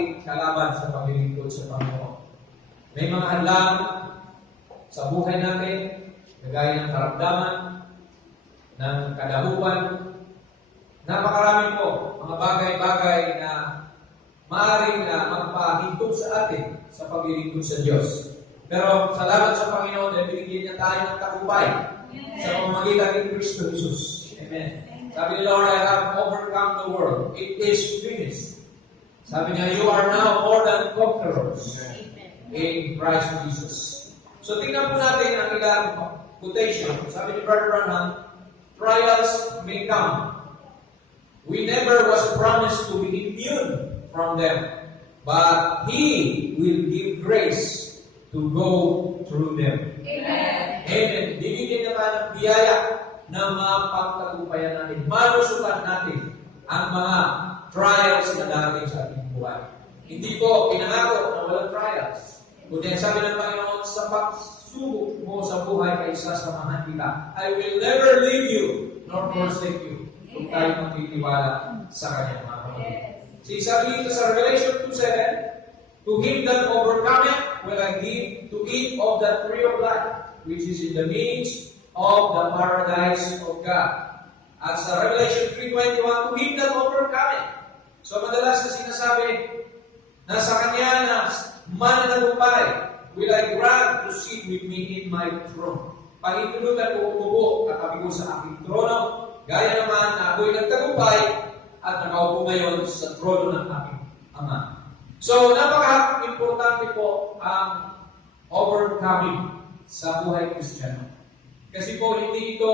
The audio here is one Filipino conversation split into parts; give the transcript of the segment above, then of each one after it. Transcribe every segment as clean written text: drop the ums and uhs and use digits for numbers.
ating kalaban sa paglilingkod sa Panginoon. May mga hadlang sa buhay natin, kagaya ng karamdaman, ng kadahuan. Napakarami po mga bagay-bagay na maaaring na magpahintog sa atin sa paglilingkod sa Diyos. Pero salamat sa Panginoon dahil binigyan niya tayo ng tagumpay sa pamamagitan ni Kristo Jesus. Amen. Sabi ni Lord, I have overcome the world. It is finished. Sabi niya, you are now more than conquerors in Christ Jesus. So tingnan po natin ang ilang quotation. Sabi ni Brother Branham, trials may come. We never was promised to be immune from them, but He will give grace to go through them. Amen. Amen. Bibigyan niya tayo ng biyaya na mapagtagumpayan natin, malusukan natin ang mga trials na darating sa ating buhay. Hindi po pinangako na walang trials. Kundi ang sabi ng Panginoon, sa pagsubok mo sa buhay ay sasamahan kita. I will never leave you nor forsake you. Kung tayo magtitiwala sa Kanya, mga kapatid. Sabi dito sa Revelation 2:7, to him that overcometh will I give to eat of the tree of life, which is in the midst of the paradise of God. At sa Revelation 3:21, to him that overcometh. So madalas na sinasabi na sa Kanya na mananagumpay, will I grant to sit with me in my throne. Pahintulutan ko umupo katabi ko sa aking trono, gaya naman na ako'y nagtagumpay at nakaupo ngayon sa trono ng aking Ama. So, napaka-importante po ang overcoming sa buhay Kristiyano. Kasi po, hindi ito,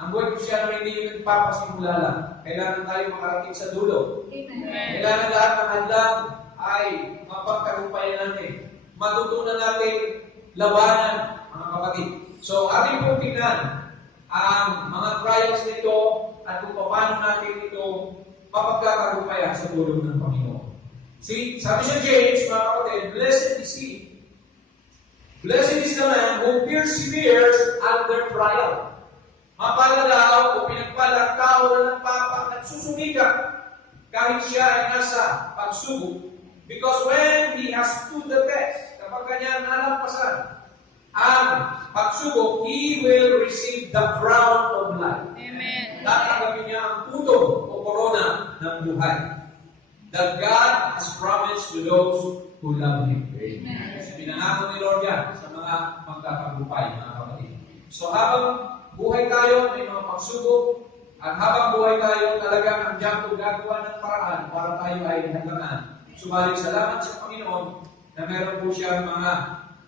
ang buhay Kristiyano hindi yung nagpapasimula lang. Kailangan tayo makarating sa dulo. Amen. Kailangan lahat ng hadlang ay mapagtagumpayan natin. Matutunan natin labanan, mga kapatid. So, ating pong tingnan ang mga trials nito at kung paano natin ito mapagkatagumpayan sa tulong ng Panginoon. See, sabi sa James, mga kapatid, blessed is he. Blessed is the man who perseveres under trial. Mapala daw o pinagpala ang tao na nagsusumikap kahit siya ay nasa pagsubok. Because when he has stood the test, kapag kanya nalampasan ang pagsubok, he will receive the crown of life. Amen. Tatanggapin niya ang putong o korona ng buhay that God has promised to those who love Him. Amen. Pinangako ni Lord yan sa mga magkakagumpay, mga kapatid. So habang buhay tayo, may mga pagsubok, at habang buhay tayo, talagang ang Diyan ko gagawa ng paraan para tayo ay hanggangan. Subalit salamat sa Panginoon na meron po siyang mga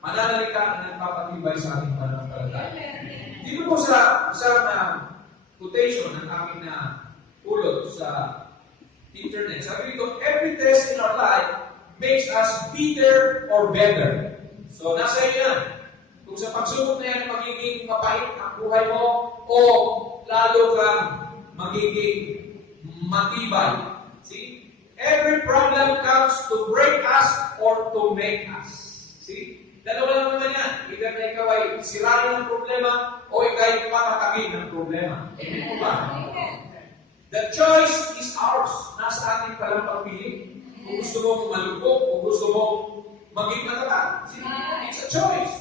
mananalita na nagpapatibay sa ating pananampalataya. Dito po sa isang quotation ng aking pulot sa internet. Sabi dito, every test in our life makes us bitter or better. So, nasa iyo yan. Kung sa pagsubok na yan, magiging mapait ang buhay mo o lalo kang magiging matibay. See? Every problem comes to break us or to make us. See? Dalawa lang naman yan. Either na ikaw ay sirain ng problema o ikaw ay patatagin ng problema. Hindi mo ba? The choice is ours. Nasa atin pa lang pagpili. Kung gusto mo malugkot, kung gusto mo maging matatag. See? It's a choice.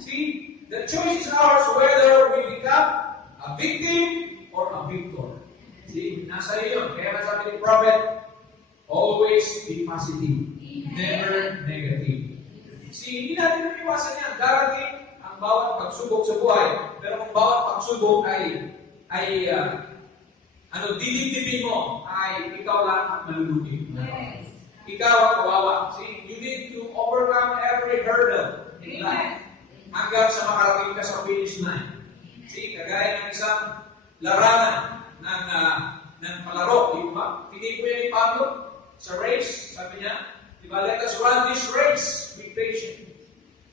See? The choice is ours whether we become a victim or a victor. See? Nasa iyo. Kaya sabi ni Prophet, always be positive. Never negative. See, hindi natin iwasan yan. Darating ang bawat pagsubok sa buhay. Pero kung bawat pagsubok ay didibdibin mo, ay ikaw lang ang malulugi. Yes. Ikaw ang kawawa. See, you need to overcome every hurdle in life. Hanggang sa makarating ka sa finish line. See, kagaya ng isang larangan ng palaro. Di ba? Pinili niya ni Pablo sa race. Sabi niya, diba, let us run this race with patience.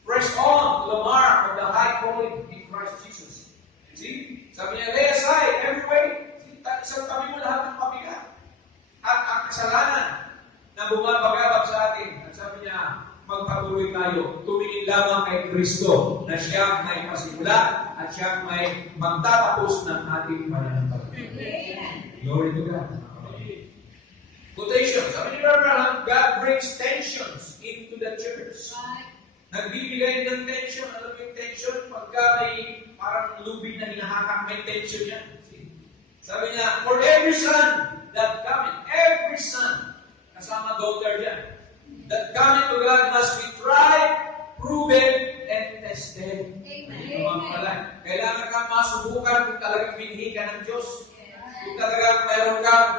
Press on to the mark of the high calling in Christ Jesus. See? Sabi niya, lay aside every weight. Isang tabi mo lahat ng pabigat. At ang kasalanan na bumabagabag sa atin. At sabi niya, magpatuloy tayo. Tumingin lamang kay Kristo na siyang may pasimula at siyang may magtatapos ng ating pananampalataya. Glory to God. Quotation. Sabi ni Abraham, God brings tensions into the church. Nagbibigay ng tension. Alam mo yung tension? Pagka may parang lubid na hinahakak, may tension yan. Sabi niya, for every son that cometh, every son, kasama daughter yan, that cometh to God must be tried, proven, and tested. Amen. Kailangan kang masubukan kung talagang binhi ka ng Diyos. Kung talagang mayroon kang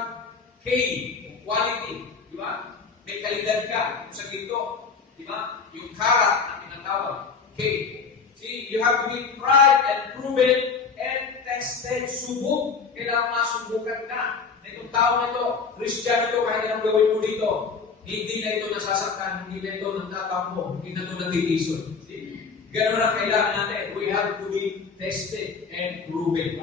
quality. Di ba? May kalidad ka sa dito. Di ba? Yung karat na tinatawag. See, you have to be tried and proven and tested. Subok. Kailangan masubukan ka. Itong tao na ito, Christian ito, kahit anong gawin mo dito, hindi na ito nasasaktan, hindi na ito nagtatampo, hindi na ito nagtitison. Ganun ang kailangan natin. We have to be tested and proven.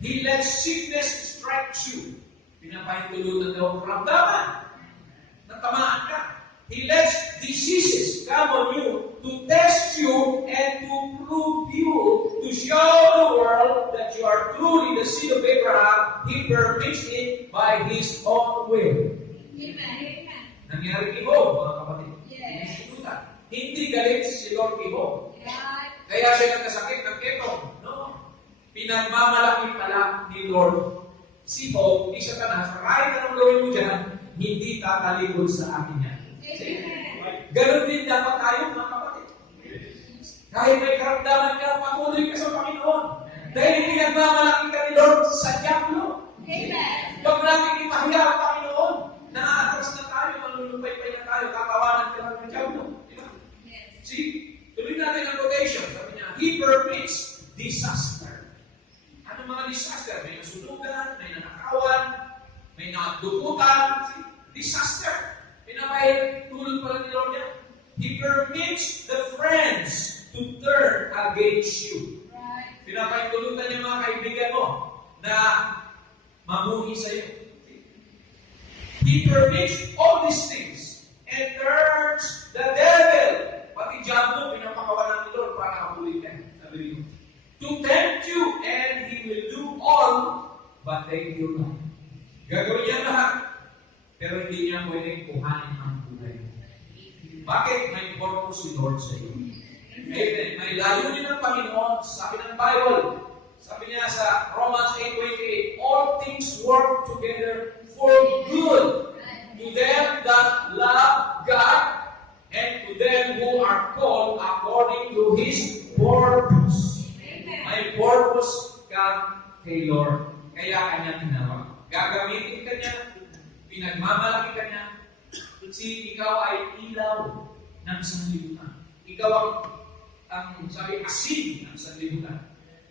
He lets sickness strike you. Pinapahintulutan daw ang ramdaman. Natamaan ka. He lets diseases come on you to test you and to prove you, to show the world that you are truly the seed of Abraham. He permits it by His own will. Amen. Nangyari kay Job, mga kapatid. Hindi galit si Lord kay Job. Kaya siya nagkasakit ng ketong. No. Pinagmamalaki pala ni Lord si Job, ni Satanas, kahit anong gawin mo dyan, hindi tatalikod sa akin yan. Ganon din dapat tayo, mga kapatid. Kahit may karamdaman ka, patuloy ka sa Panginoon. Dahil pinagmamalaki ka ni Lord sa Diablo. Pag nakikipahiya ang Panginoon, naatras na tayo, manlulumpay-pay na tayo, kakawanan ka lang ng Diablo. See, tuloy natin ang quotation. Sabi niya, He permits disaster. Ano mga disaster? May nasunugan, may nanakawan, may nadukutan. See, disaster. Pinapahit, tulog pala ni Lord niya. He permits the friends to turn against you. Pinapahit, tulutan niya mga kaibigan mo na mamuhi sa iyo. He permits all these things and turns the devil. Pati Diablo, pinapakawalan ni Lord para kapulin ka. Sabi niyo. To tempt you, and He will do all, but take your life. Gagawin niya lahat, pero hindi niya pwedeng kuhanin ang buhay mo. Bakit? May purpose si Lord sa iyo. Amen. May layunin ng Panginoon. Sabi ng Bible, sabi niya sa Romans 8:28, all things work together for good to them that love God, and to them who are called according to His purpose. May purpose ka kay Lord. Kaya kanya tinawag. Gagamitin ka niya, pinagmamalaki ka niya, kasi ikaw ay ilaw ng sanlibutan. Ikaw ang sabi, asin ng sanlibutan.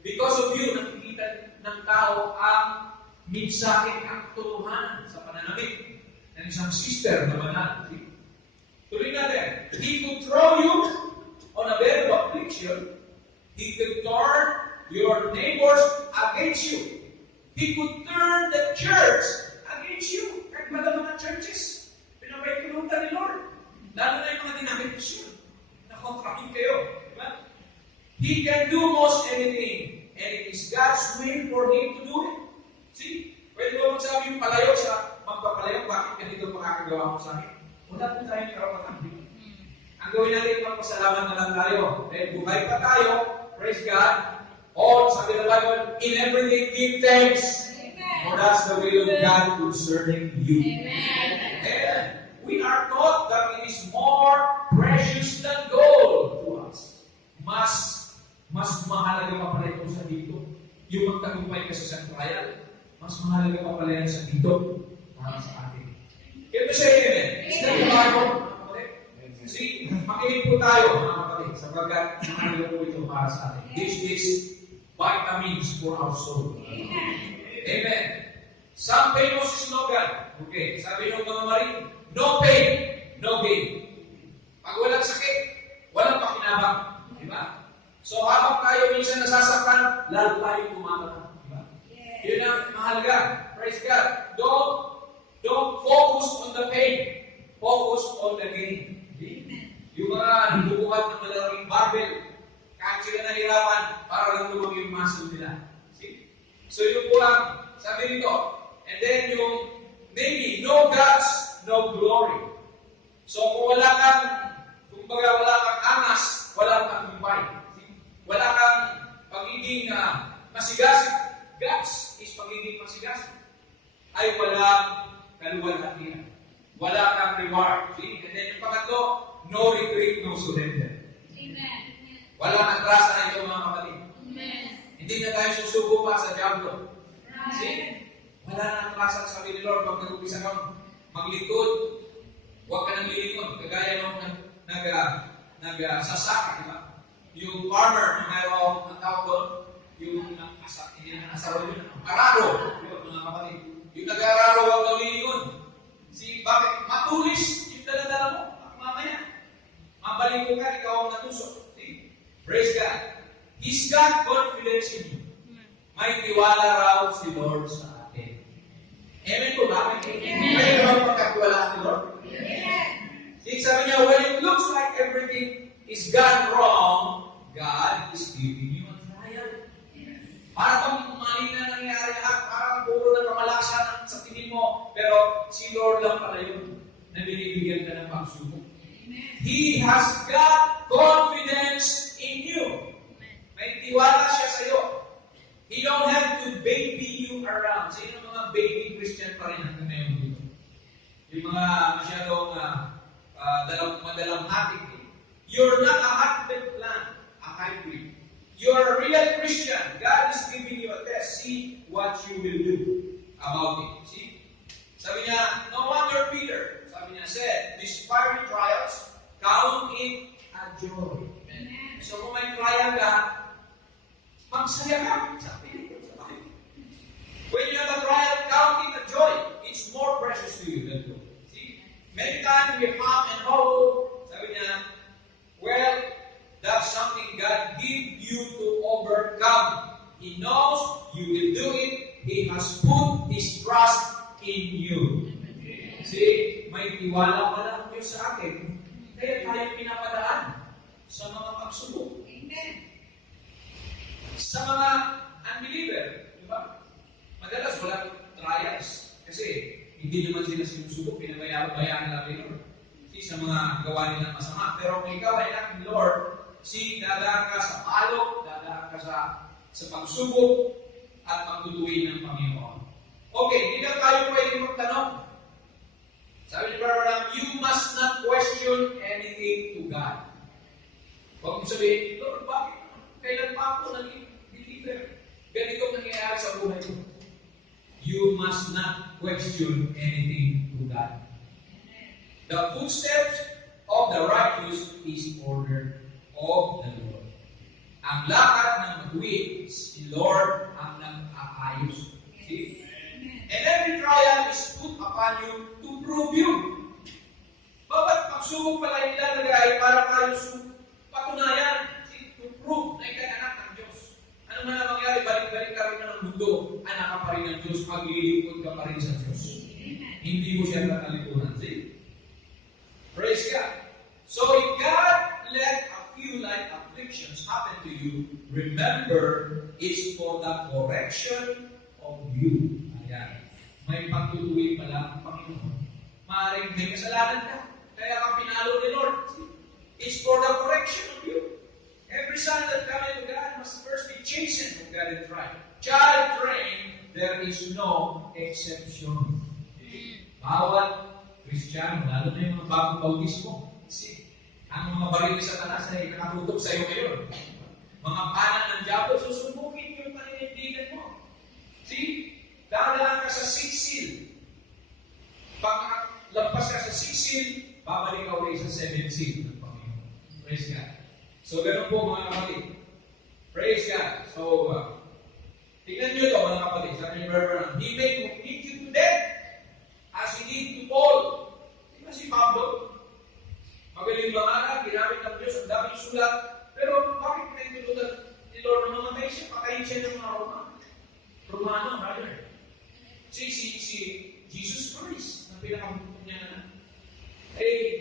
Because of you, nakikita ng tao ang mensahe, ang totohanan sa pananamit ng isang sister na banal. Tuloy natin. He could throw you on a bed of affliction. He could turn your neighbors against you. He could turn the church against you. Kahit ba mga churches, pinapahintulutan ni Lord. Lalo na yung mga denomination. Nakontrakin kayo. Diba? He can do most anything. And it is God's will for Him to do it. See? Pwede mo magsabi yung palayo sa magpapalayo, bakit ganito makakagawa mo sa akin? Wala po tayong karapatan dito. Ang gawin natin, magpasalamat na lang tayo. Dahil buhay pa tayo, praise God. All, sabi ng Bible, in everything give thanks. For that's the will of God concerning you. Amen. And we are taught that it is more precious than gold to us. Mas mahalaga pa pala ito sa dito. Yung magtagumpay kasi sa trial, mas mahalaga pa pala yan sa dito para sa atin. Can we say amen? Is that the Bible? See, makinig po tayo, mga kapatid, sapagkat mahalaga po ito para sa atin. This is vitamins for our soul. Amen. Some famous slogan. Okay, sabi ng mga marine, no pain, no gain. Pag walang sakit, walang pakinabang. Diba? So habang tayo minsan nasasaktan, lalo tayo tumatata. Diba? Yun ang mahalaga. Praise God. Don't focus on the pain. Focus on the gain. Yung mga nagbubuhat ng malaking barbell, kahit sila nahirapan, para lang lumaki yung muscle nila. See? So yung po lang, sabi nito, and then yung maybe, no guts, no So kung wala kang angas, wala kang tagumpay. Wala kang pagiging masigasig. Guts is pagiging masigasig. Ay walang kaluwalhatian. Wala kang reward. See? And then yung pangatlo, no retreat, no surrender. Amen. Wala nang trasa na ito mga kapatid. Amen. Hindi na tayo susuko pa sa diablo. Right. See? Wala nang trasa sa sabi ni Lord, pag nag-upisa kang maglingkod, huwag ka nang lilingkod. Kagaya nung nagsasaka, di ba? Yung farmer na mayroong ang tawag doon, yung asaro yun, araro, yun, mga kapatid. Yung nag-araro, huwag daw lilingkod. See, bakit? Matulis yung dala-dala mo. Mamaya, mabalik ko ka, ikaw ang natusok. See? Praise God. He's got confidence in you. May tiwala raw si Lord sa atin. Amen po ba? Amen. May raw pagkatiwalaan ni Lord? Amen. See, sabi niya, when it looks like everything is gone wrong, God is giving you a trial. Para bang mali na nangyari lahat, parang puro na kamalaksan sa tingin mo, pero si Lord lang pala yun na binibigyan ka ng pagsubok. He has got confidence in you. May tiwala siya sa iyo. He don't have to baby you around. So, yung mga baby Christian pa rin hanggang ngayon dito. Yung mga masyadong madalamhatik. You're not a hotbed plant, a hybrid. You're a real Christian. God is giving you a test. See what you will do about it. See? Sabi niya, no wonder Peter, sabi niya, said, these fiery trials, count it a joy. Amen. So kung may trial ka, magsaya ka. When you have a trial, count it a joy. It's more precious to you than gold. See? Many times we hum and hope. Sabi niya, well, that's something God gives you to overcome. He knows you will do it. He has put His trust in you. See, may tiwala pala ang Diyos sa akin. Kaya tayo pinapadaan sa mga pagsubok. Amen. Sa mga unbeliever, di ba? Madalas walang trials. Kasi hindi naman sila sinusubok, pinabayaan nila rin. Sa mga gawa nilang masama. Pero kung ikaw ay anak ni Lord, dadaan ka sa palok, dadaan ka sa pagsubok, at pagtutuwin ng Panginoon. Okay, hindi na tayo pwede magtanong. Sabi ni Brother Ram, you must not question anything to God. Huwag mo sabihin, Lord, bakit? Kailan pa ako naging believer? Ganito nangyayari sa buhay ko. You must not question anything to God. The footsteps of the righteous is order of the Lord. Ang lakad ng matuwid, si Lord ang nag-aayos. See? And every trial is put upon you to prove you. Bawat pagsubok pala ilalagay para tayo patunayan, to prove na ikay anak ng Diyos. Ano man ang mangyari, balik-balik ka rin ng mundo, anak ka pa rin ng Diyos, maglilingkod ka pa rin sa Diyos. Hindi mo siya tatalipunan. See? Praise God. So if God let a few light afflictions happen to you, remember, it's for the correction of you. Ayan. May pagtutuwid pala ang Panginoon. Maaaring may kasalanan ka, kaya ka pinalo ni Lord. It's for the correction of you. Every son that comes to God must first be chastened of God and tried. Child trained, there is no exception. Bawat Kristiyano, lalo na yung mga bagong bautismo. See, ang mga baril ni Satanas ay nakatutok sa iyo ngayon. Mga panan ng diablo, susubukin yung paninindigan mo. See, dadaan ka sa 6th seal. Pag lampas ka sa 6th seal, babalik ka ulit sa 7th seal ng Panginoon. Praise God. So, ganun po mga kapatid. Praise God. So, tingnan nyo ito mga kapatid. Sabi ni Reverend, He may commit you to death as He did to Paul. Di ba si Pablo? Magaling mangarap, ginamit ng Diyos, ang daming sulat. Pero bakit pinagtulutan ni Lord na mamatay siya? Patayin siya ng mga Romano, rather. Si Jesus Christ, na pinakabuto niya na,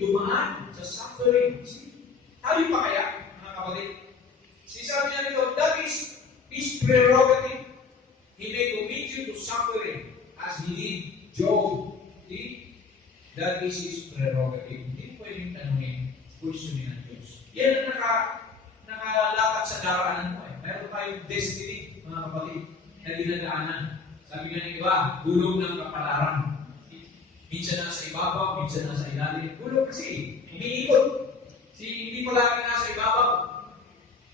dumaan sa suffering. Tayo pa kaya, mga kapatid? Sabi niya nito, that is His prerogative. He may commit you to suffering as He did Job. See? That is His prerogative. Hindi pwedeng tanungin, questionin ng Diyos. Yan ang nakalakad sa daraanan mo. Meron tayong destiny, mga kapatid, na dinadaanan. Sabi nga ng iba, gulong ng kapalaran. Minsan nasa ibabaw, minsan nasa ilalim. Gulong kasi, umiikot. Hindi palagi nasa ibabaw.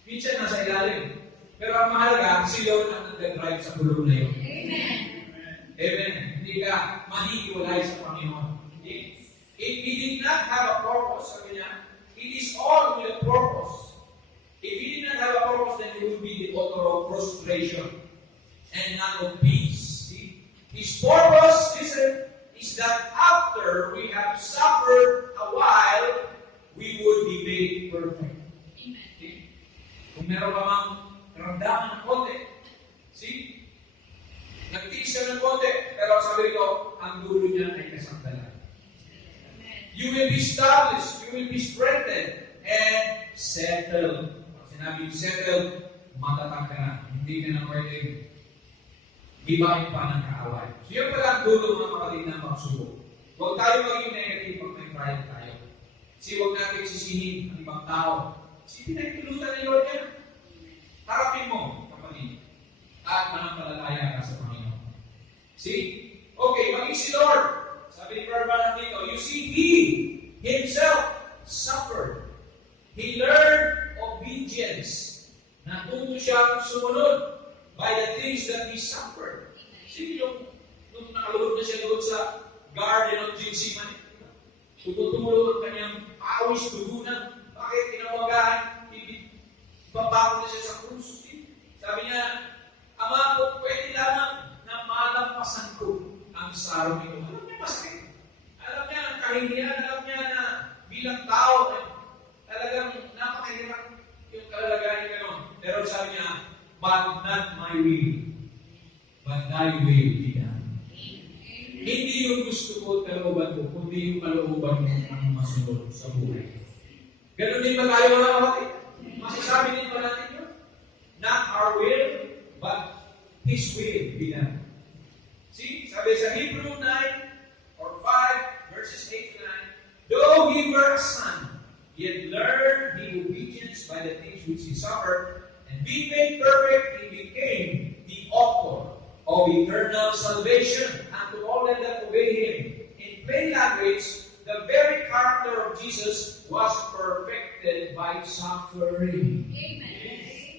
Minsan nasa ilalim. Pero ang mahalaga, si Lord ang nag-drive sa gulong na yun. Amen. Amen. Hindi ka mahihiwalay sa Panginoon. He did not have a purpose. Sabi niya, it is all with a purpose. If he did not have a purpose, then he would be the author of frustration and not of peace. See? His purpose, listen, is that after we have suffered a while, we would be made perfect. Amen. See? Kung meron ka mang ramdaman ng konti, see? Nagtiis ka ng konti, pero sabi ko, ang dulo niya ay kasanggalan. You will be established, you will be strengthened, and settled. Pag sinabi settled, matatag ka na. Hindi ka na pwedeng ibahin pa ng kaaway. So yun pala ang dulo mga kapatid ng pagsubok. Huwag tayo maging negative pag may trial tayo. Kasi huwag natin sisihin ang ibang tao. Kasi pinagtulutan ni Lord yan. Harapin mo, kapatid. At manampalataya ka sa Panginoon. See? Okay, maging si Lord. Sabi ni Brother dito, you see, He Himself suffered. He learned obedience. Natuto siya sumunod by the things that He suffered. See, nung nakalulog na siya doon sa Garden of Gethsemane, tututulog ang kanyang awis, dugunan. Bakit tinawagan? Babako na siya sa krus. Sabi niya, Ama ko, pwede lamang na malampasan ko ang sarong ito. Alam niya masakit. Alam niya ang kahindihan. Alam niya na bilang tao, talagang napakahirap yung kalagayan niya gano'n. Pero sabi niya, but not my will, but thy will be done. Hindi yung gusto ko, kalooban ko, kundi yung kalooban mo ang masunod sa buhay. Ganon din ba tayo mga kapatid? Masasabi din ba natin yun? Not our will, but His will be done. See, sabi sa Hebrew 9 or 5, verses 8 to 9, though He were a son, yet learned the obedience by the things which He suffered, and being made perfect, He became the author of eternal salvation unto all them that obey Him. In plain language, the very character of Jesus was perfected by suffering. Amen.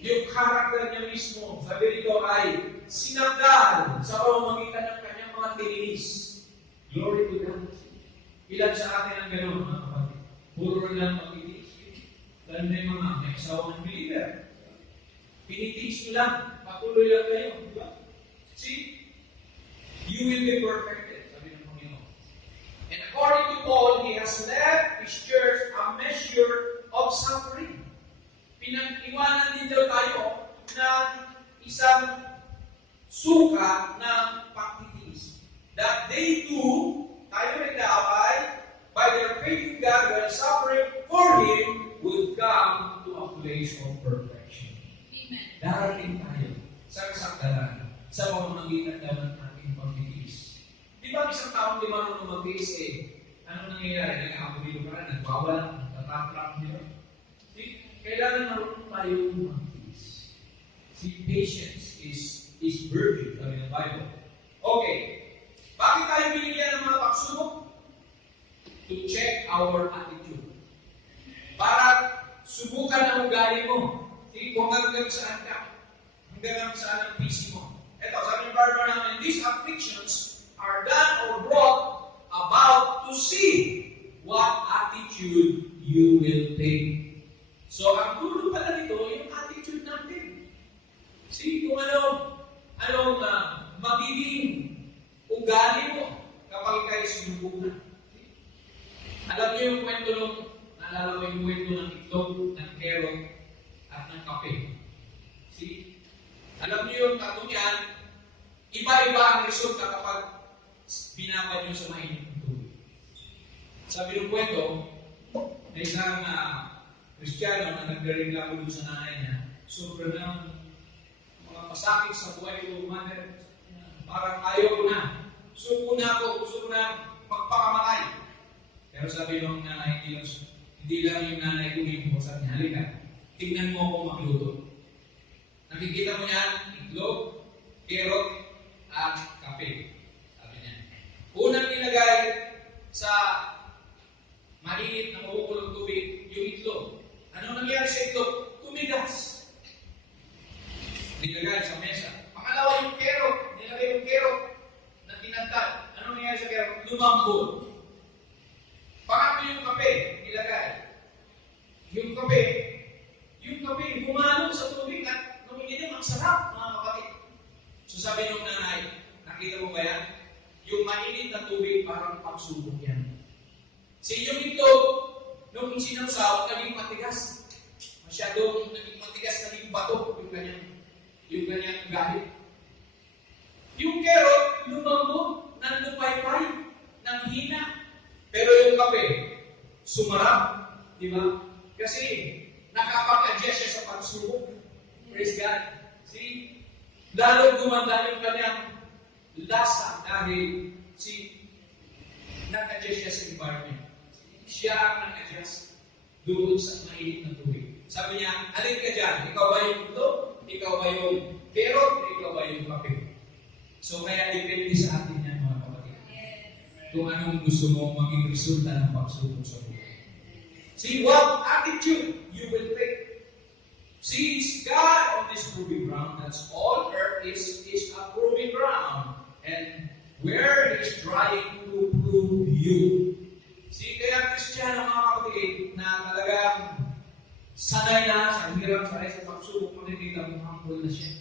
Yung character niya mismo, sabi rito ay sinagdal sa pamamagitan ng kanyang mga tiniis. Glory to God. Ilan sa atin ang gano'n, mga kapatid? Puro lang pag-itiis. Dahil may mga may asawang believer. Pinitiis nyo lang, patuloy lang kayo. Diba? See? You will be perfected, sabi ng Panginoon. And according to Paul, He has left His church a measure of suffering. Pinag-iwanan din daw tayo ng isang sukat ng pagtitiis. That they too, tayo rin dapat, by their faith in God, when suffering for Him, would come to a place of perfection. Amen. Darating tayo sa kasanggalan, sa pamamagitan ng ating pagtitiis. Di ba isang taong di marunong magtiis ano nangyayari? Nag-aabulilo ka na, nagwawala, nagtatrap nila. Kailangan marunong tayo magtiis. See, patience is virtue, sabi ng Bible. Okay. Bakit tayo binigyan ng mga pagsubok? To check our attitude. Para subukan ang ugali mo. See, kung hanggang saan ka. Hanggang saan ang PC mo. Ito, sabi ng Bible namin, these afflictions are done or brought about to see what attitude you will take. So, ang dulo pala nito, yung attitude natin. See, kung anong magiging ugali mo kapag kayo sinubok na. Alam niyo yung kwento naalala ko yung kwento ng itlog, ng carrot, at ng kape. See? Alam niyo yung tatong yan, iba-iba ang resulta kapag binabad niyo sa mainit ng tubig. Sabi ng kwento, may isang Kristiyano na nagre-reklamo doon sa nanay niya, sobrang mga pasakit sa buhay ko, mother, parang ayaw ko na. Gusto ko na magpakamatay. Pero sabi ng nanay, hindi lang yung nanay tumingin mo, sabi niya, halika, tingnan mo ako magluto. Nakikita mo yan, itlog, carrot, at kape. Sabi niya. Unang nilagay sa mainit na mabukulong tubig, yung itlog. Ano nangyari sa itlog? Tumigas. Nilagay sa mesa. Pangalawa yung carrot. Nilagay yung carrot na tinantad. Ano nangyari sa carrot? Lumambot. Pangatlo yung kape. Nilagay. Yung kape, humalo sa tubig at umiinom, ang sarap, mga kapatid. So sabi nung nanay, nakita mo ba yan? Yung mainit na tubig, parang pagsubok yan. Yung itlog, nung sinawsaw, naging matigas. Masyado, naging matigas, naging bato, yung ganyang galit. Yung carrot, lumambot, nandupay-pay, nanghina. Pero yung kape, sumarap, di ba? Kasi nakapag-adjust siya sa pagsubok. Praise God. See? Lalo gumanda yung kanyang lasa dahil nag-adjust siya sa environment. Siya ang nag-adjust doon sa mainit na tubig. Sabi niya, alin ka dyan? Ikaw ba yung itlog? Ikaw ba yung carrot? Ikaw ba yung kape? So kaya depende sa atin yan, mga kapatid. Kung anong gusto mo maging resulta ng pagsubok sa buhay. See what attitude you will take. See, it's God on this proving ground. That's all earth is a proving ground. And where He is trying to prove you. See, kaya Christian ang mga kapatid na talagang sanay na sa hirap sa pagsubok, makikita mo humble na siya.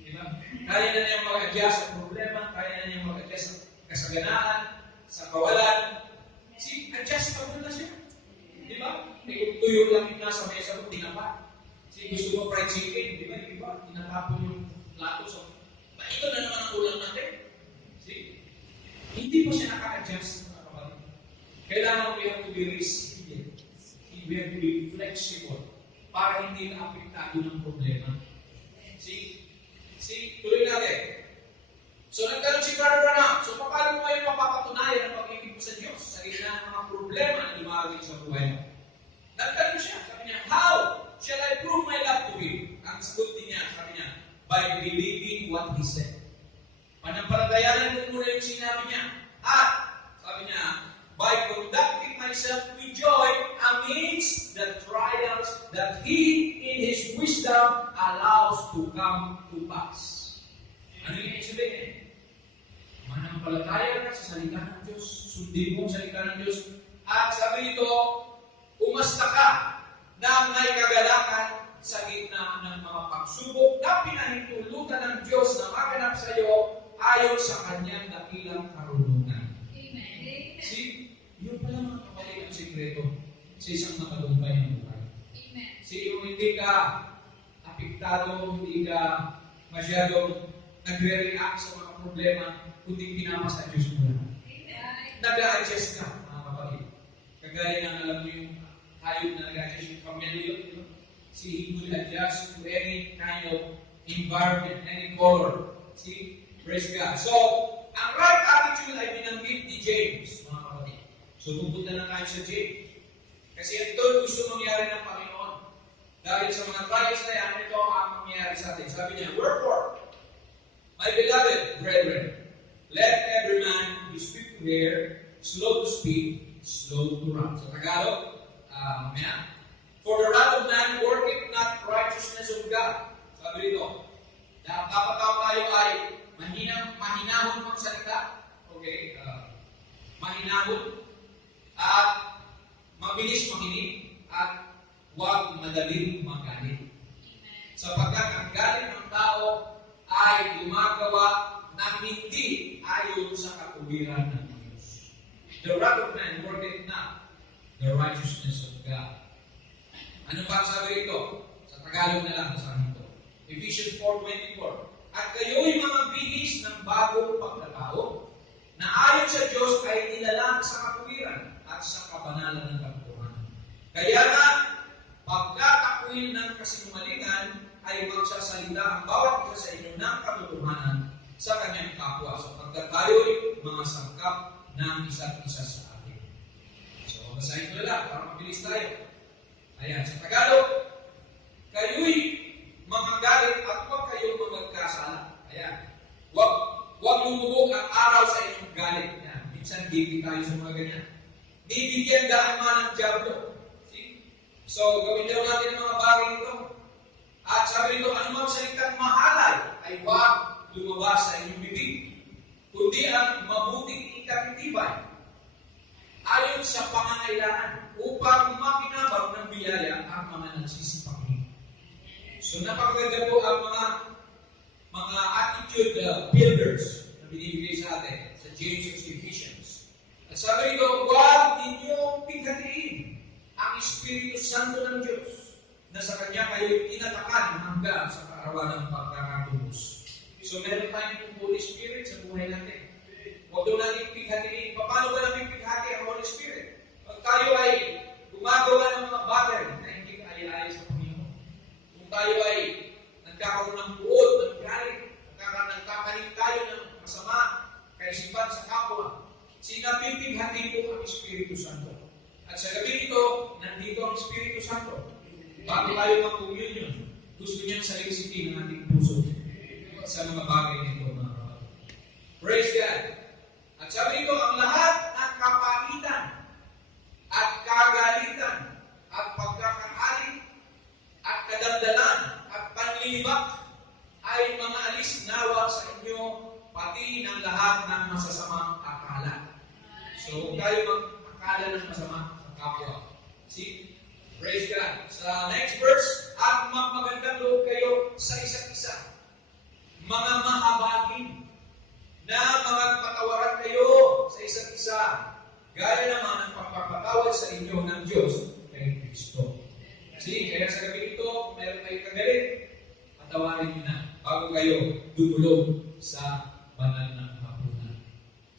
Diba? Kaya na niyang mag-adjust sa problema, kaya na niyang mag-adjust sa kasaganaan, sa kawalan. See, adjustable na siya. Diba? Kung tuyo lang yung nasa mesa mo, tinapa. Gusto mo fried chicken, di ba? Diba? Tinatapon yung plato. So, ito na naman ang ulam natin. See? Hindi pa siya naka-adjust. Kailangan we have to be resilient. We have to be flexible para hindi na-apektado ng problema. See? Tuloy natin. So, nagtanong si Brother Branham. So, paano mo kayo mapapatunayan ang pag-ibig mo sa Diyos sa gitna ng mga problema na dumarating sa buhay mo? Nagtanong siya. Sabi niya, how shall I prove my love to Him? Ang sagot niya, sabi niya, by believing what He said. Panampalagayanan ko muna yung sinabi niya. At, sabi niya, by conducting myself with joy amidst the trials that He, in His wisdom, allows to come to pass. Ano yung sabihin? Manampalataya ka sa salita ng Diyos. Sundin mo ang salita ng Diyos. At sabi nito, umasta ka na may kagalakan sa gitna ng mga pagsubok na pinahintulutan ng Diyos na maganap sa iyo ayon sa kanyang dakilang karunungan. Amen. See, yun pala mga kapatid ang sikreto sa isang matagumpay ng buhay. Amen. See, yung hindi ka apektado, hindi ka masyadong nagre-react sa mga problema, kundi pinapasa sa Diyos mo lang. Nag-a-adjust ka, mga kapatid. Kagaya ng alam mo yung hayop na nag-a-adjust yung kamyalilot, he will adjust to any kind of environment, any color. See? Praise God. So, ang right attitude ay binanggit ni James, mga kapatid. So, pupunta na tayo sa James. Kasi ito gusto mangyari ng Panginoon. Dahil sa mga trials na yan, ito ang mangyayari sa atin. Sabi niya, wherefore, my beloved brethren, let every man be swift to hear, slow to speak, slow to run. So, Tagalog, mamaya. For the wrath of man worketh not righteousness of God. Sabi dito, dapat tayo ay mahinahon magsalita. Okay? Mahinahon. At mabilis makinig. At huwag madaling magalit. Sapagkat ang galit ng tao ay gumagawa ng hindi ayon sa katuwiran ng Diyos. The wrath of man worketh not the righteousness of God. Ano pa ang sabi ito? Sa Tagalog na lang, basahin ito. Ephesians 4:24. At kayo'y mga bihis ng bagong pagkatao, na ayon sa Diyos ay nilalang sa katuwiran at sa kabanalan ng katotohanan. Kaya nga, pagkatakwil ng kasinungalingan, ay magsasalita ang bawat isa sa inyo ng katotohanan sa kanyang kapwa, sapagkat tayo'y mga sangkap ng isa't isa sa atin. So, So, basahin ko na lang para mabilis tayo. Ayan, sa Tagalog, kayo'y magagalit at huwag kayong magkasala. Ayan. Huwag lumubog ang araw sa inyong galit. Ayan. Minsan, gigit tayo sa mga ganyan. Bibigyan daan man ng diablo. See? So, gawin daw natin ang mga bagay nito. At sabi nito, anumang salitang mahalay ay huwag lumabas sa inyong bibig, kundi ang mabuting ikatitibay ayon sa pangangailangan upang makinabang ng biyaya ang mga nagsisipangin. So napakaganda po ang mga attitude builders na binibigay sa atin sa James of Ephesians. At sabi nito, huwag ninyong pighatiin ang Espiritu Santo ng Diyos na sa Kanya kayo tinatakan hanggang sa kaarawan ng pagkakatubos. So meron tayong Holy Spirit sa buhay natin. Huwag doon natin pighatiin. Paano ba natin pighati ang Holy Spirit? Pag tayo ay gumagawa ng mga bagay na hindi kaaya-aya sa Panginoon. Kung tayo ay nagkakaroon ng buod, ng galit, nagkakaroon tayo ng masama, kaisipan sa kapwa, sinapipighati po ang Espiritu Santo. At sa gabi ito, nandito ang Espiritu Santo. Bago tayo mag-communion, gusto niyang saliksikin ang ating puso sa mga bagay nito, mga kapatid. Praise God! At sabi nito, ang lahat ng kapaitan at kagalitan at pagkakahalit at kadaldalan at panlilibak ay mga alis nawa sa inyo pati ng lahat ng masasamang akala. So, kung tayo mag-akala ng masama sa kapwa. See? Praise God. Sa next verse, at magmagandang loob kayo sa isa't isa. Mga mahabagin na magpatawaran kayo sa isa't isa, gaya naman ng pagpapatawad sa inyo ng Diyos kay Kristo. See, kaya sa gabi ito, meron kayo kagalit, patawarin niyo na bago kayo dumulog sa banal na hapunan.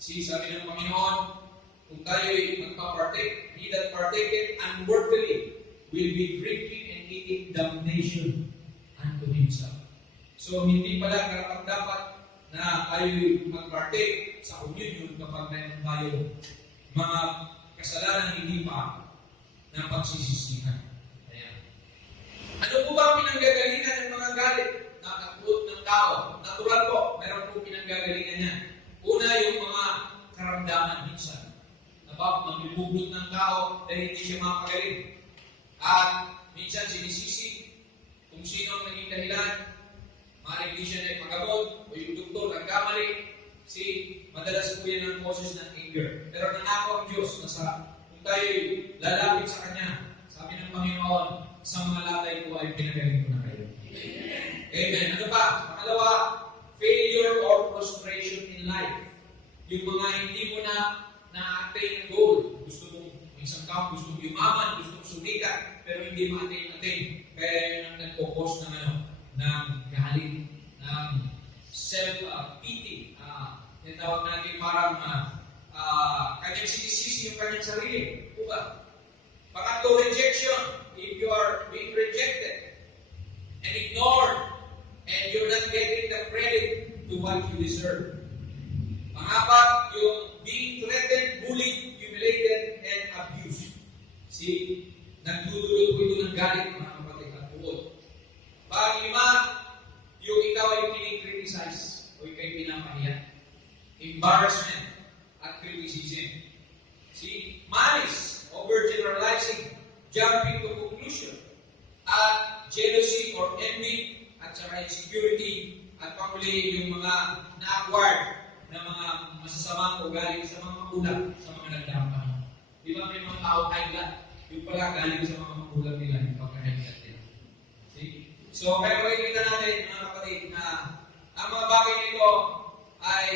See, sabi ng Panginoon, kung tayo'y magpapartake, he that partaketh unworthily will be drinking and eating damnation unto himself. So, hindi pala karapat-dapat na tayo mag-partake sa communion kapag meron tayo mga kasalanan hindi pa na pagsisisihan. Ayan. Ano po ba ang pinanggagalingan ng mga galit na takot ng tao? Natural po, meron po pinanggagalingan niya. Una, yung mga karamdaman minsan. Magbubuglot ng tao dahil hindi siya makagaling. At minsan sinisisi kung sino ang naging dahilan. Maaaring hindi siya na ipagabot o yung doktor nagkamali. Madalas po yan ang causes ng anger. Pero nangako ang Diyos na kung tayo'y lalapit sa Kanya, sabi ng Panginoon, sa mga latay ko ay pinagaling ko na kayo. Amen. Ano pa? Pangalawa, failure or frustration in life. Yung mga hindi mo na-attain ng goal. Gusto mong isang tao, gusto mong yumaman, gusto mong sumikat, pero hindi ma-attain. Kaya yun ang nagpo-cause ng galit, ng self-pity. Tinatawag natin parang kanyang sinisisi yung kanyang sarili. Diba? Pangatlo, rejection. If you are being rejected and ignored and you're not getting the credit to what you deserve. Pangapat, yung being threatened, bullied, humiliated, and abused. See, nagdudulot po ito ng galit, mga kapatid, at buod. Panglima, yung ikaw ay pinig-criticize o ikaw'y pinapahiya. Embarrassment at criticism. See, malice, overgeneralizing, jumping to conclusion, at jealousy or envy, at saka insecurity, at panguli yung mga na-acquired na mga masasamang ugali sa mga magulang, sa mga nagdampang. Di ba may mga tao high blood? Yung pala galing sa mga magulang nila, yung pagka-high blood nila. See? So, kaya makikita natin, mga kapatid, na ang mga bagay nito ay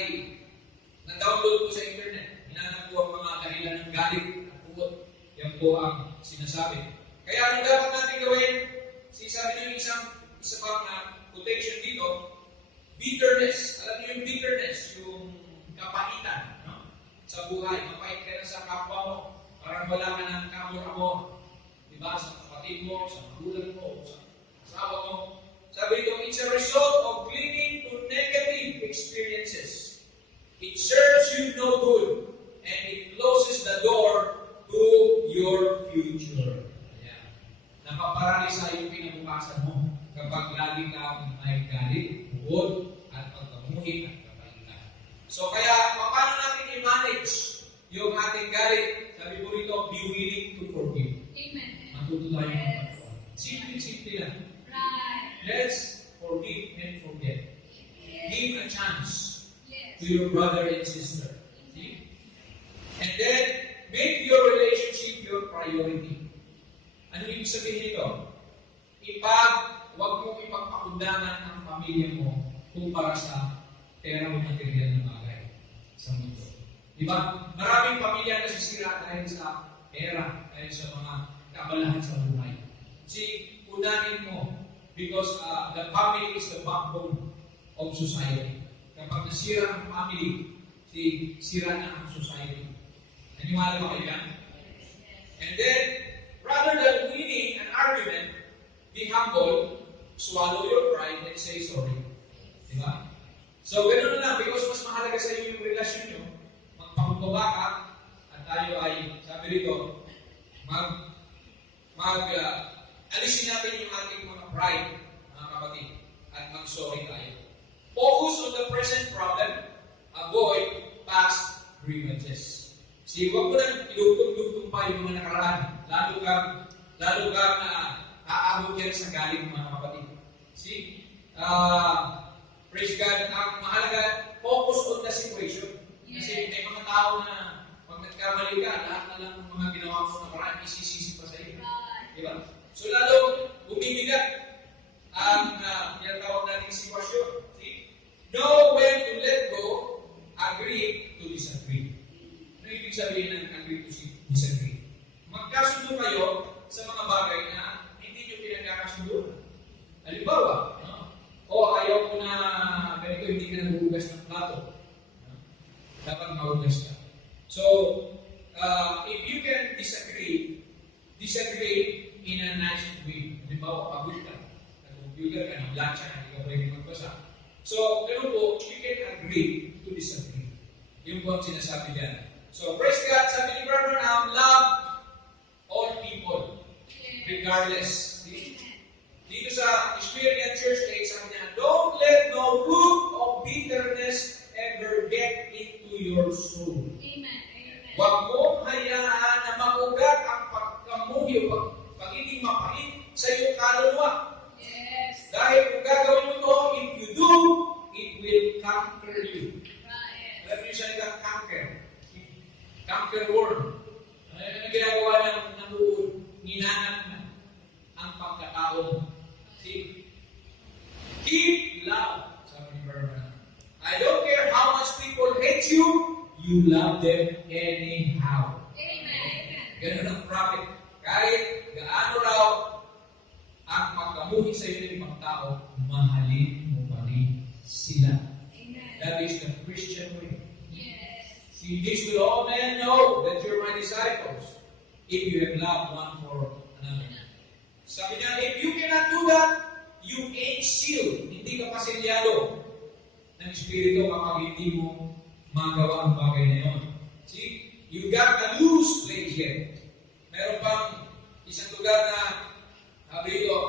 na-download po sa internet. Hinanap po ang mga dahilan ng galit at pugot. Yan po ang sinasabi. Kaya ano dapat natin gawin? Sabi nyo isa pang quotation dito, bitterness. Alam niyo yung bitterness, yung kapaitan, no? Sa buhay. Mapait ka na sa kapwa mo. Parang wala ka ng kamor-amor. Diba? Sa kapatid mo, sa magulang mo, sa asawa mo. Sabi ito, it's a result of clinging to negative experiences. It serves you no good and it closes the door to your future. Ayan. Napaparalisa yung kinabukasan mo kapag lagi kang may galit, bukod, at pagkamuhi at kapalitan. So kaya, paano natin i-manage yung ating galit? Sabi ko rito, be willing to forgive. Amen. Matuto tayo ng pagkawa. Simple lang. Right. Let's forgive and forget. Give a chance Yes. to your brother and sister. See? And then, make your relationship your priority. Ano ibig sabihin nito? Huwag mong ipagpakundangan ang pamilya mo kumpara sa pera o material na bagay sa mundo. Diba? Maraming pamilya nasisira dahil sa pera, dahil sa mga kabalahan sa buhay. See, unahin mo because the family is the backbone of society. Kapag nasira ang family, sira na ang society. Naniwala ba kayo yan? And then, rather than winning an argument, be humble, swallow your pride, and say sorry. Diba? So, ganoon na lang, because mas mahalaga sa iyo yung relasyon nyo, magpakumbaba ka, at tayo ay, sabi rito, alisin natin yung ating mga pride, mga kapatid, at mag-sorry tayo. Focus on the present problem, avoid past grievances. See, huwag mo nang ilugtong-lugtong pa yung mga nakaraan. Lalo kang aabot yan sa galing, mga kapatid. See, praise God, ang mahalaga, focus on the situation. Kasi may mga tao na pag nagkamali ka, lahat na lang ng mga ginawa mo na parang isisisi pa sa iyo. Diba? So lalo, bumibigat ang tinatawag nating sitwasyon. See? Know when to let go, agree to disagree. Ano ibig sabihin ng agree to disagree? Magkasundo kayo sa mga bagay na hindi nyo pinagkakasundo. Halimbawa, ayaw ko na ganito, hindi ka naguhugas ng plato. Dapat mahugas ka. So, if you can disagree in a nice way. Halimbawa, pagod ka, nag-computer ka, nag-lunch ka, hindi ka pwede magbasa. So, ganun po, you can agree to disagree. Yun po ang sinasabi dyan. So, praise God, sabi ni Brother Branham, love all people, regardless. Dito sa Experience Church Day, sabi niya, don't let no root of bitterness ever get into your soul. Amen. Huwag mong hayaan na magugat ang pagkamuhi o pagiging mapait sa iyong kaluluwa. Yes. Dahil kung gagawin mo ito, if you do, it will conquer you. Right. Alam niyo siya nila, conquer world. Ano ginagawa ng uod? Hinanap ang pagkatao mo. See? Keep love, sabi ni Berman. I don't care how much people hate you, you love them anyhow. Amen. Ganun ang prophet. Kahit gaano raw ang pagkamuhi sa iyo ng ibang tao, mahalin mo pa rin sila. Amen. That is the Christian way. Yes. See, this will all men know that you're my disciples if you have love one for another. Sabi niya, if you cannot do that, you ain't sealed. Hindi ka pasilyado ng Espiritu kapag hindi mo magawa ang bagay na yun. See, you got a loose place here. Meron pang isang lugar na sabi ito,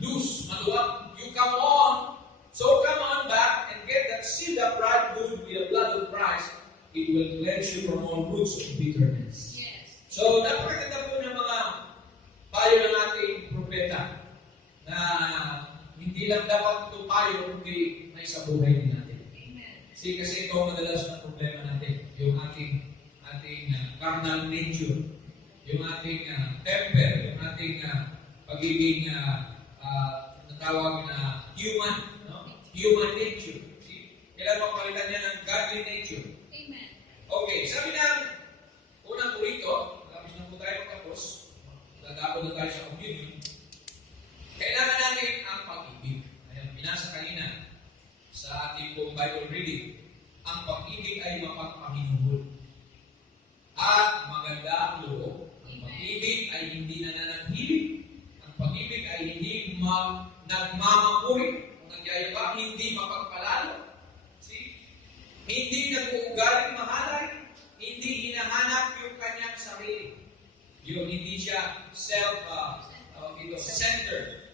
loose, maluwag. You come on, so come on back and get that sealed up right good with the blood of Christ. It will cleanse you from all roots of bitterness. Yes. So, napakaganda po ng mga payo ng ating propeta na hindi lang dapat ito payo, kundi may sa buhay din natin. Amen. Kasi ito ang madalas na problema natin, yung ating carnal nature, yung ating temper, yung ating pagiging natawag na human, no? Human nature. See? Kailan mapalitan niya ng godly nature. Amen. Okay, sabi ng unang Korinto, labis na po tayo tapos, dadako na tayo sa communion. Kailangan natin ang pag-ibig. Ayan, binasa kanina sa ating pong Bible reading. Ang pag-ibig ay mapagpahinuhod. At maganda ang loob. Ang pag-ibig ay hindi nananatili. Ang pag-ibig ay hindi nagmamapuri. Kung nagyayabang, hindi mapagpalalo. See? Hindi nag-uugaling mahalay. Hindi hinahanap yung kanyang sarili. Yun, hindi siya self-centered.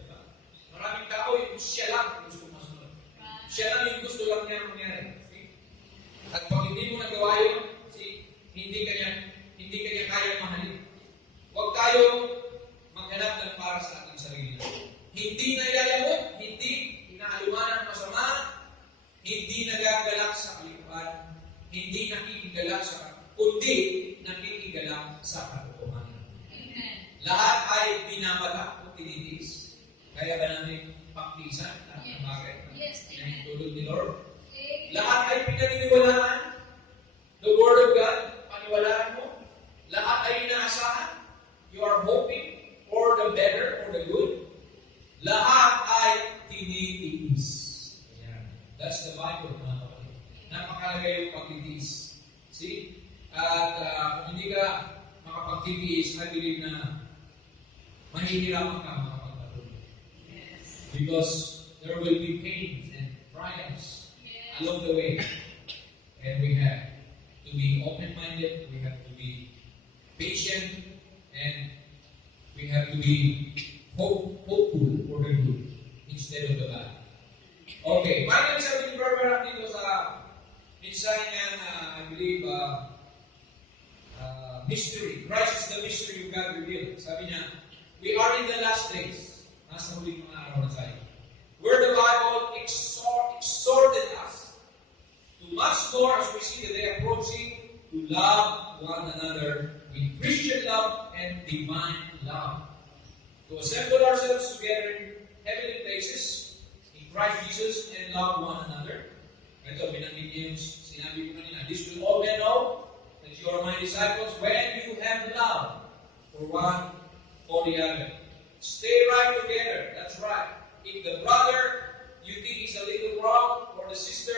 Diba? Maraming tao, yung siya lang ang gusto masunod. Siya lang yung gusto lang niya mangyari. See? At pag hindi mo nagawa yun, hindi kanya kaya mahalin. Huwag tayong maghanap ng para sa ating sarili. Hindi nayayamot, hindi inaaliwanan ng masama, hindi nagagalak sa kalikuan, hindi nakikigalak sa kundi nakikigalak sa katotohanan. Lahat ay binabalak o tinitiis. Kaya ba namin paktisan at bagay na itulog ni Lord? Lahat ay pinaniniwalaan. The Word of God, paniwalaan mo. Lahat ay inaasahan. You are hoping for the better or the good. Lahat ay tinitiis. Ayan. That's the Bible, mga kapatid. Napakalaga yung pagtitiis. See? At kung hindi ka makapagtitiis, I believe na mahihirapan ka makapagpatuloy. Because there will be pains and trials along the way. And we have to be open-minded, we have to be patient, and we have to be hopeful for the good instead of the bad. Okay, finally sabi ni Barbara dito sa mensahe niya na I believe mystery. Christ is the mystery of God revealed. Sabi niya, we are in the last days. Nasa huling mga araw na tayo. Where the Bible exhorted us to much more as we see the day approaching to love one another with Christian love and divine love. To assemble ourselves together in heavenly places in Christ Jesus and love one another. Ito, binanggit niya yung sinabi ko kanina. This will all men know that you are my disciples when you have love for one or the other. Stay right together. That's right. If the brother you think is a little wrong, or the sister,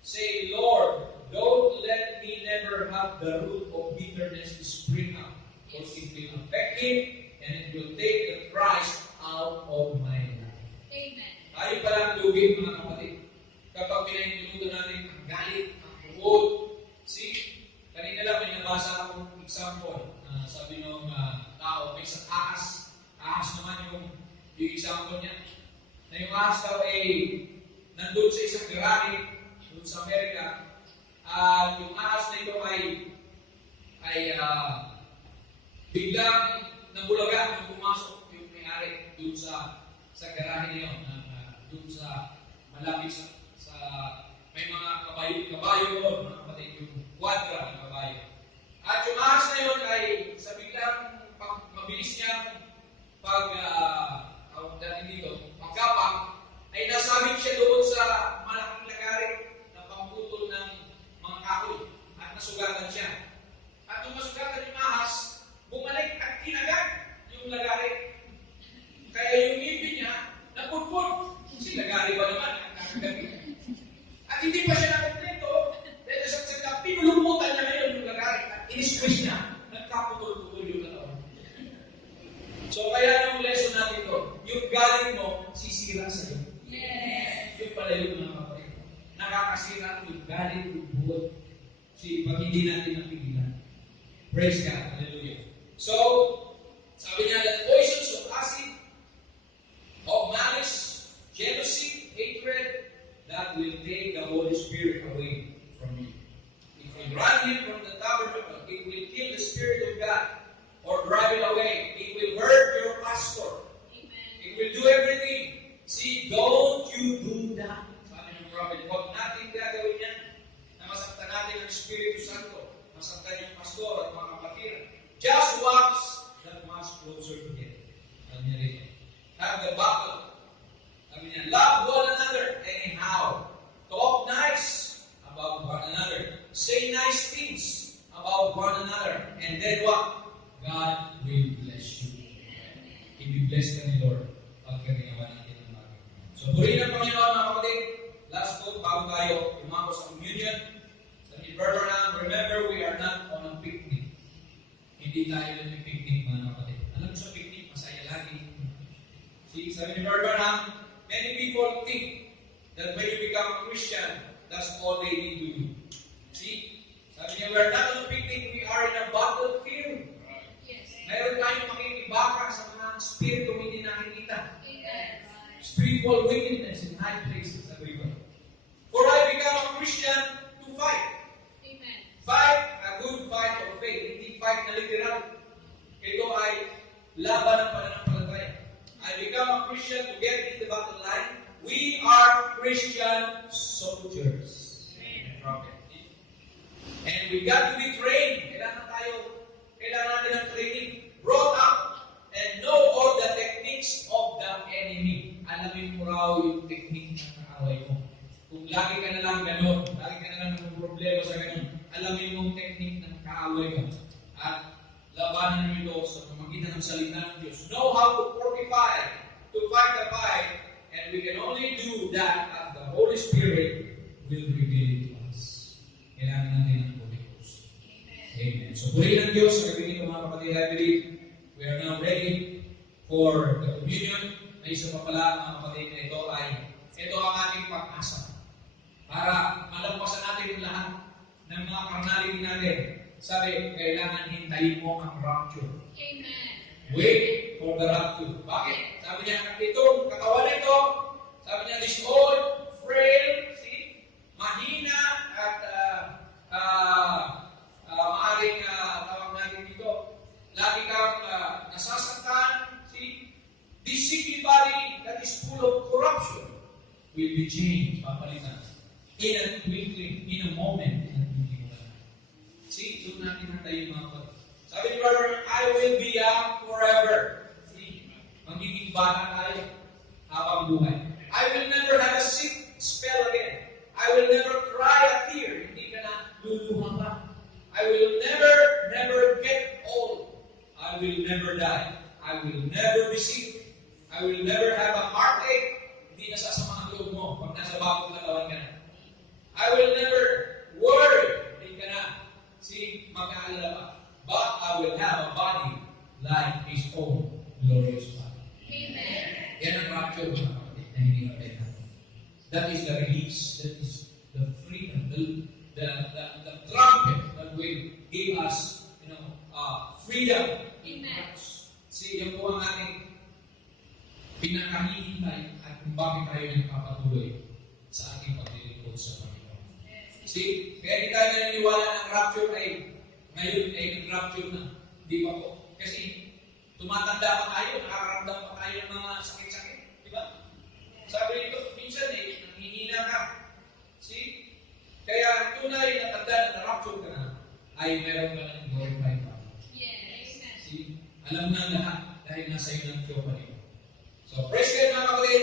say, Lord, don't let me never have the root of bitterness to spring up. Because it will affect him and it will take the Christ out of my life. Amen. Tayo palang lugi, mga kapatid. Kapag pinahintulutan natin ang galit, ang bukod. See, kanina lang may nabasa akong example. Sabi ng tao, may isang ahas. Ahas naman yung example niya. Na yung ahas daw ay nandun sa isang garahe, doon sa Amerika. At yung ahas na ito ay biglang nabulaga nung pumasok yung may-ari doon sa garahe niyo. Doon sa malapit sa may mga kabayo doon, mga kapatid, yung kwadra ng kabayo. At yung ahas na yun ay sa biglang mabilis niyang pagkapak, ay nasabit siya doon sa malaking lagari na pangputol ng mga kahoy at nasugatan siya. At nung masugatan yung ahas, bumalik at kinagat yung lagari. Kaya yung ngipin niya, naputput. Kasi lagari ba naman ang kakagabi? At hindi pa siya nakompleto. Dahil sa pinulumutan niya ngayon yung lagari at in-squeeze niya, nagkaputol-putol yung katawan. So kaya yung lesson natin to, yung galit mo, sisira sa'yo. Yes. Yung pala yung mga kapatid. Nakakasira yung galit, yung buhot. Pag hindi natin napigilan. Praise God. Hallelujah. So, sabi niya, that poisons of acid, of malice, jealousy, hatred, that will take the Holy Spirit away from you. If you run him from the tabernacle, it will kill the Spirit of God or drive it away. It will hurt your pastor. Amen. It will do everything. See, don't you do that. Sabi ng prophet, huwag natin gagawin yan na masaktan natin ang Espiritu Santo, masaktan yung pastor at mga kapatid. Just walk that much closer to him. Sabi niya rito. Have the battle. Sabi niya, love one another anyhow. Talk nice about one another. Say nice things about one another. And then what? God will bless you. I-bless ka ni Lord pag ginawa natin ang bagay. So, purihin ang Panginoon, mga kapatid. Last quote, bago tayo umako sa communion. Sabi ni Brother Branham, remember, we are not on a picnic. Hindi tayo nag-picnic, mga kapatid. Alam mo sa picnic, masaya lagi. See, sabi ni Brother Branham, many people think that when you become a Christian, that's all they need to do. See, sabi niya, we are not on a picnic, we are in a battlefield. Yes. spirito hindi nakikita. Amen. Spiritual wickedness in high places. Sabi ko. For I become a Christian to fight. Amen. Fight a good fight of faith. Hindi fight na literal. Ito ay laban ng pananampalataya. I become a Christian to get in the battle line. We are Christian soldiers. And we got to be trained. Kailangan natin ng training. Brought up and know all the techniques of the enemy. Alamin mo raw yung technique ng kaaway mo. Kung lagi ka na lang gano'n, lagi ka na lang ng problema sa gano'n, alamin mo yung technique ng kaaway mo. At labanan mo ito sa pamagitan ng salita ng Diyos. Know how to fortify, to fight the fight, and we can only do that as the Holy Spirit will reveal it to us. Kailangan natin ng Holy Ghost. Amen. So, purihin ng Diyos sa gabi nito mga kapatid. I believe we are now ready for the communion. Na isa pa pala mga kapatid na ito ang ating pag-asa. Para malampasan natin yung lahat ng mga carnality natin. Sabi, kailangan hintayin mo ang rapture. Amen. Wait for the rapture. Bakit? Sabi niya, itong katawan nito, sabi niya, this old, frail, see, mahina, at maaaring tawag natin dito, lagi kang nasasaktan, see, this sickly body that is full of corruption will be changed, papalitan, in a twinkling, in a moment, in a twinkling of an eye. See, doon natin natin mga kapatid. Sabi ni brother, I will be young forever. See, magiging bata tayo habang buhay. I will never have a sick spell again. I will never cry a tear. Hindi ka na luluha pa. I will never get old. I will never die. I will never be sick. I will never have a heartache. Hindi nasasama ang loob mo pag nasa bakong katawan ka na. I will never worry. Hindi ka na mag-aalala pa. But I will have a body like His own glorious body. Amen. Yan ang rapture mga kapatid na hinihintay natin. That is the release. That is the freedom. The trumpet that will give us, freedom in Christ. See, yan po ang ating pinakahihintay at kung bakit tayo nagpapatuloy sa ating paglilingkod sa Panginoon. See, kaya di tayo naniniwala ng rapture ay ngayon ay nag-rapture na. Di ba po? Kasi tumatanda pa tayo, nakakaramdam pa tayo ng mga sakit-sakit. Di ba? Sabi nito, minsan nanghihina ka. See? Kaya ang tunay na tanda na na-rapture ka na, ay meron ka ng glorified body. Yes. See? Alam na lahat dahil nasa iyo ng Diyo pa rin. So, praise God mga kapatid.